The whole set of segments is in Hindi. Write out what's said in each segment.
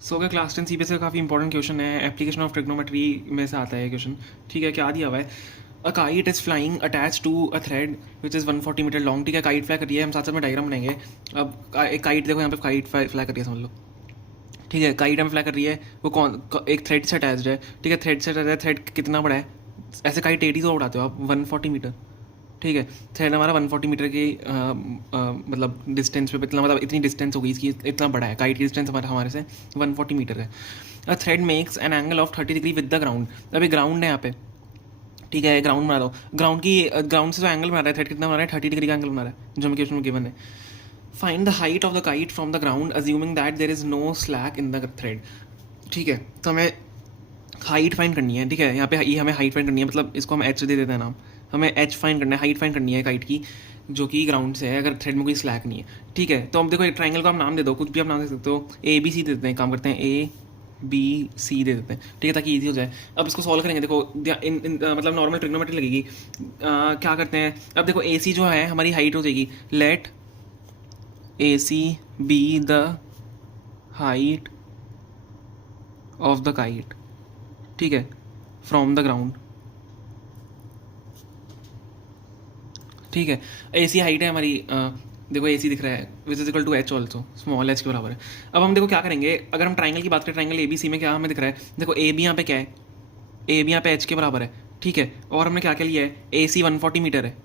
सो अगर क्लास 10 CBSE का काफ़ी इंपॉर्टेंट क्वेश्चन है, एप्लीकेशन ऑफ ट्रिग्नोमेट्री में से आता है क्वेश्चन। ठीक है, क्या दिया हुआ है? A kite is flying attach to a thread which is 140 metre long. ठीक है, काइट फ्लाई कर रही है, हम साथ साथ में डायग्राम बनाएंगे। अब एक काइट देखो, यहाँ पे काइट फ्लाई कर रही है, समझ लो। ठीक है, काइट हम फ्लाई कर रही है, वो एक थ्रेड से अटैच्ड है। ठीक है, थ्रेड से अटैच है, थ्रेड कितना बड़ा है? ऐसे काइट 80 तो उड़ाते हो आप, 140 मीटर। ठीक है, थ्रेड हमारा 140 मीटर की मतलब डिस्टेंस पे, इतना मतलब इतनी डिस्टेंस हो गई इसकी, इतना बड़ा है काइट की डिस्टेंस हमारे से 140 मीटर है। A thread makes an angle of 30 degree with the ground. अभी ग्राउंड है यहाँ पे, ठीक है, ग्राउंड बना दो। ग्राउंड से जो एंगल बना रहा है, थ्रेड कितना बना रहा है? 30 डिग्री का एंगल बना रहा है, जो हमें क्वेश्चन में गिवन है। Find the height of the kite from the ground assuming that there is no slack in the thread. ठीक है, तो हमें हाइट फाइंड करनी है। ठीक है, यहाँ पे ये हमें हाइट फाइंड करनी है, मतलब इसको हम एच दे देते हैं नाम। हमें एच फाइंड करना है, हाइट फाइंड करनी है काइट की, जो कि ग्राउंड से है, अगर थ्रेड में कोई स्लैक नहीं है। ठीक है, तो अब देखो एक ट्राइंगल को आप नाम दे दो, कुछ भी आप नाम दे सकते हो। ए बी सी दे देते हैं, काम करते हैं ABC दे देते हैं। ठीक है, ताकि ईजी हो जाए। अब इसको सॉल्व करेंगे, देखो मतलब नॉर्मल ट्रिग्नोमेट्री लगेगी। क्या करते हैं, अब देखो AC जो है हमारी हाइट हो जाएगी। Let AC be the height of the kite. ठीक है, फ्रॉम द ग्राउंड। ठीक है, AC हाइट है हमारी, देखो AC दिख रहा है, which is equal to H also, small h के बराबर है। अब हम देखो क्या करेंगे, अगर हम ट्राइंगल की बात करें, ट्राइंगल ABC में क्या हमें दिख रहा है? देखो AB यहाँ पे क्या है? AB यहाँ पे H के बराबर है। ठीक है, और हमने क्या क्या लिया है? AC 140 मीटर है।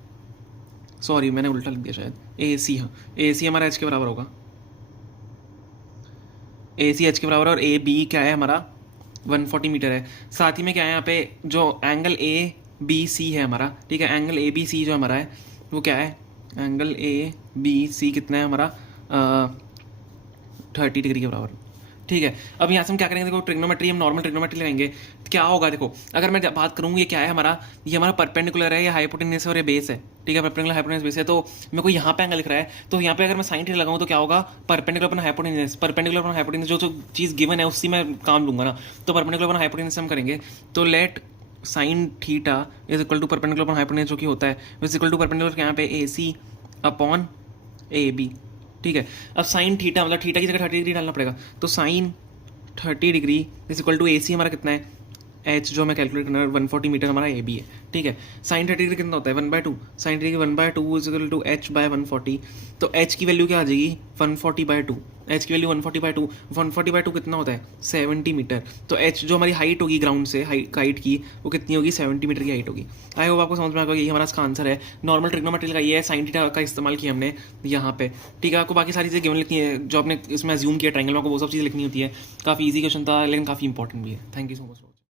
सॉरी, मैंने उल्टा लिख दिया शायद। AC, हाँ, AC हमारा H के बराबर होगा। AC H के बराबर, और AB क्या है हमारा? 140 मीटर है। साथ ही में क्या है यहाँ पे, जो एंगल ABC है हमारा, ठीक है, एंगल ABC जो हमारा है वो क्या है? एंगल ABC कितना है हमारा? 30 डिग्री के बराबर। ठीक है, अब यहाँ से हम क्या करेंगे, देखो ट्रिग्नोमेट्री, हम नॉर्मल ट्रिग्नोमेट्री लगाएंगे। क्या होगा, देखो अगर मैं बात करूँ, ये क्या है हमारा? ये हमारा परपेंडिकुलर है, ये हाइपोटेन्यूस और ये बेस है। ठीक है, परपेंडिकुलर हाइपोटेन्यूस बेस है, तो मेरे को यहाँ पे एंगल लिख रहा है, तो यहाँ पे अगर मैं साइन थीटा लगाऊँ तो क्या होगा? परपेंडिकुलर अपना हाइपोटेन्यूस, परपेंडिकुलर अपना हाइपोटेन्यूस, जो चीज़ गिवन है उसी में काम लूंगा ना। तो परपेंडिकुलर अपना हाइपोटेन्यूस हम करेंगे, तो let sine theta is equal to perpendicular upon hypotenuse, जो कि होता है इज इक्वल टू परपेंडिकुलर यहाँ पे AC अपॉन AB। ठीक है, अब साइन थीटा मतलब थीटा की जगह 30 डिग्री डालना पड़ेगा, तो sine 30 degree is equal to AC हमारा कितना है? H जो हमें कैलकुलेट करना है, 140 मीटर हमारा AB है। ठीक है, साइन 30 डिग्री कितना होता है? 1/2। Sine degree 1/2 is equal to H/140। तो H की वैल्यू क्या आ जाएगी? 140/2। H की वैल्यू 140/2, 140/2 कितना होता है? 70 मीटर। तो H जो हमारी हाइट होगी ग्राउंड से, हाइट की, वो कितनी होगी? 70 मीटर की हाइट होगी। आई होप आपको समझ में आएगा, यही हमारा इसका आंसर है। नॉर्मल ट्रिग्नोमेट्री का ये है, साइन थीटा का इस्तेमाल किया हमने यहाँ पे। ठीक है, आपको बाकी सारी चीज़ें गिवन लिखनी है, जो आपने इसमें अज्यूम किया ट्राइंगल में, आपको वो सब चीज़ें लिखनी होती है। काफ़ी ईजी क्वेश्चन था, लेकिन काफ़ी इंपॉर्टेंट भी है। Thank you so much.